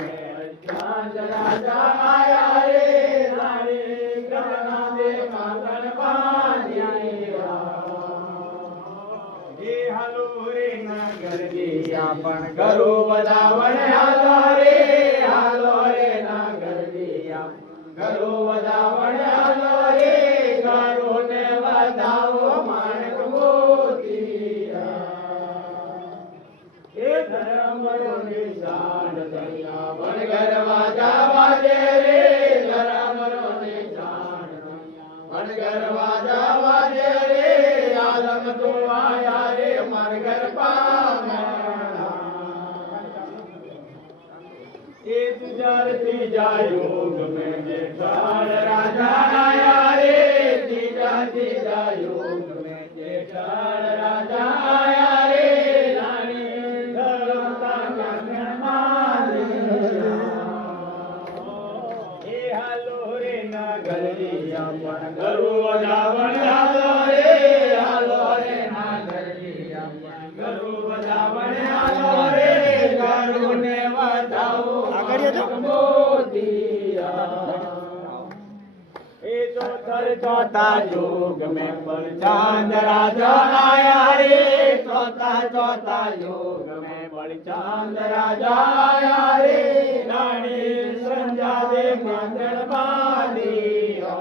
में चांद राजा आया रे रानी गणना दे मातन पानिया ए हालो रे नगर दिया पण करो वदावण हालो रे नगर दिया करो वदावण हालो रे करो ने वदावो माणक मोतिया ए धर्मरो निशान दया वन गरवा जावा दे रे धर्मरो निशान वन गरवा जावा दे रे आलम तो आया रे मार घर पामना ए तुझार तीजा योग में जेठान राजा आया रे तीजा योग में जेठान राजा आया रे रानी धर्मता गण मानिया ए हालो रे नगर दिया पण गरु वदावण हालो रे नगर दिया गरु वदावण हालो रे गरु ने वदाओ मोतिया ए तो चौथा योग में पर चांद राजा आया रे चौथा योग में पर चांद राजा आया रे रानी संजा दे मंगल पानिया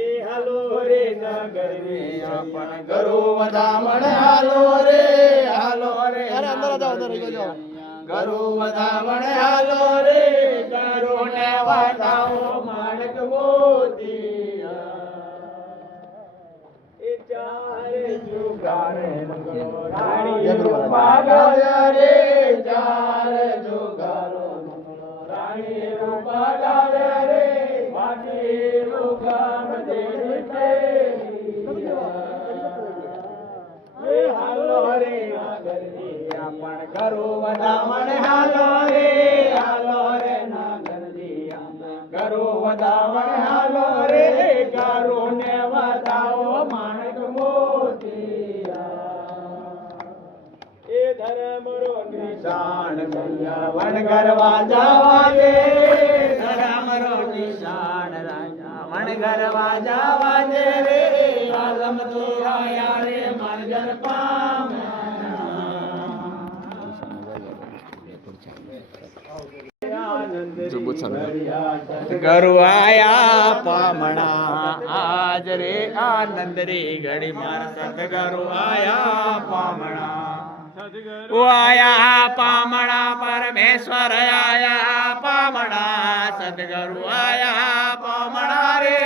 ए हालो रे नगर दिया पण गरु वदावण हालो रे अरे अंदर जाओ करो वदावण हालो रे करो ने वदाओ माणक मोतिया ए चार जुगारे मंगलो रानी रूपा रे चार जुगारो मंगलो रानी रूपा रे बाकी रूपा दे ए हालो रे नगर दिया पण करो वदावण हालो रे नगर दिया करो वदावण हालो रे करो ने वदाओ माणक मोतिया ए धर्मरो निशान भैया वन गरवा जावा दे धर्मरो निशान राजा वन गरवा जावा दे रे आलम तो आया रे मरजन पाम गरु आया पामणा आज रे आनंद रे घड़ी मार सतगरु आया पामणा वो आया पामणा परमेश्वर आया पामणा सतगरु आया पामणा रे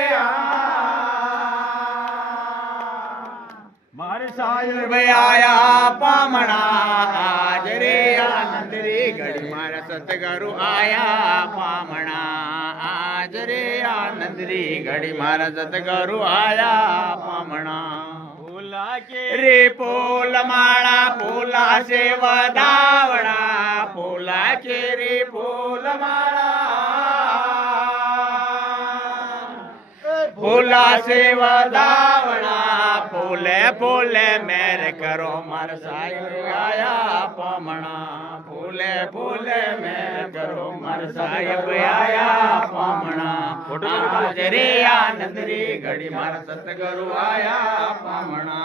मार साहिब आया पामणा आज रे आनंद रे घड़ी मार सतगरु आया पामणा आज रे आनंद रे घड़ी मार सतगरु आया पामणा फूला के रे फूल माळा फूला से वदावणा फूला के रे फूल माळा फूला से वदावणा फूले फूले मेरे करो मर साहिब आया पामणा फूले फूले मेरे करो मर साहिब आया पामणा आज रे आनंद रे घड़ी मार सतगरु आया पामणा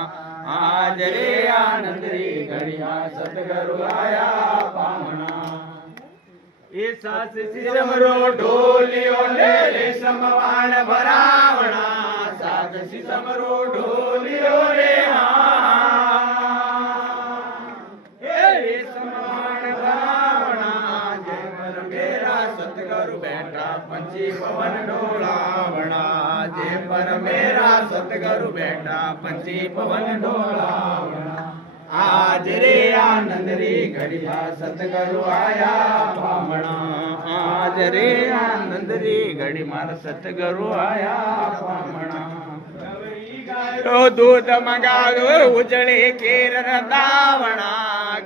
आज रे आनंद रे घड़ी मार सतगरु आया पामणा ए सास सिसमरो ढोलियो ले समवान भरावणा सास सिसमरो ढोलियो रे हे समवान भरावणा जय पर मेरा सतगरु बैठा पंछी पवन डोलावणा जय पर मेरा सतगरु बैठा पंछी पवन डोलावणा आज रे आनंद रे घड़िया सतगरु आया पामणा आज रे आनंद रे घड़ी मार सतगरु आया पामणा दूध मंगारो उजड़े केर रंदावणा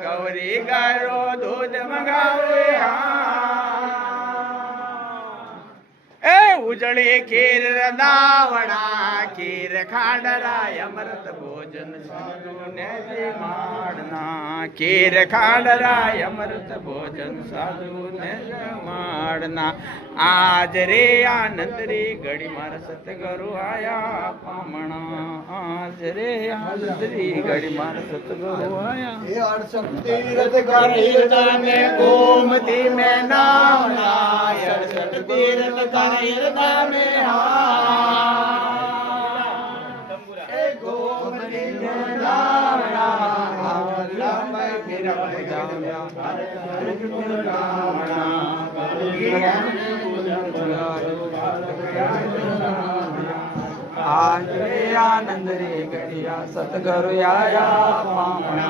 गौरी गारो दूध मंगावे ઉજળે ખીર રંધાવણા ખીર ખાંડરાય અમૃત ભોજન સાધુ ને જમાડના ખીર ખાંડરાય અમૃત ભોજન સાધુ ને જમાડના આજ રે આનંદ રે ઘડી મારા સતગુરુ આયા પામણા આજ રે આનંદ રે ઘડી મારા સતગુરુ આયા तीर्थ कर में गोमती में नावना 68 तीर्थ कर में ए गोमती में नावना लंबे फिर आज रे आनंद रे घड़िया सतगुरु आया पामना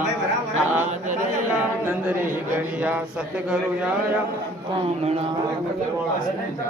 आज रे आनंद रे घड़िया सतगुरु आया पामना